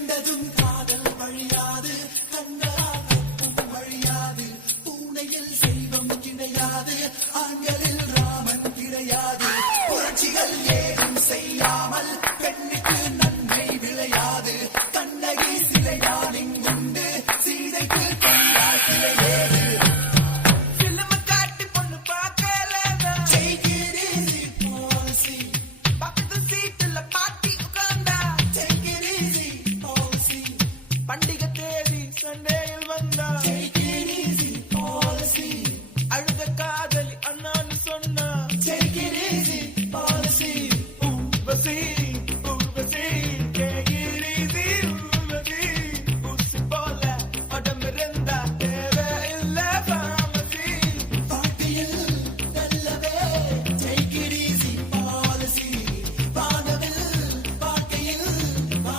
கண்டதும் காதல் வழியாது கண்டராகும் வழியாது பூனையில் செல்வம் கிடையாது ஆண்களில் ராமன் கிடையாது புரட்சிகள் ஏதும் செய்யாமல்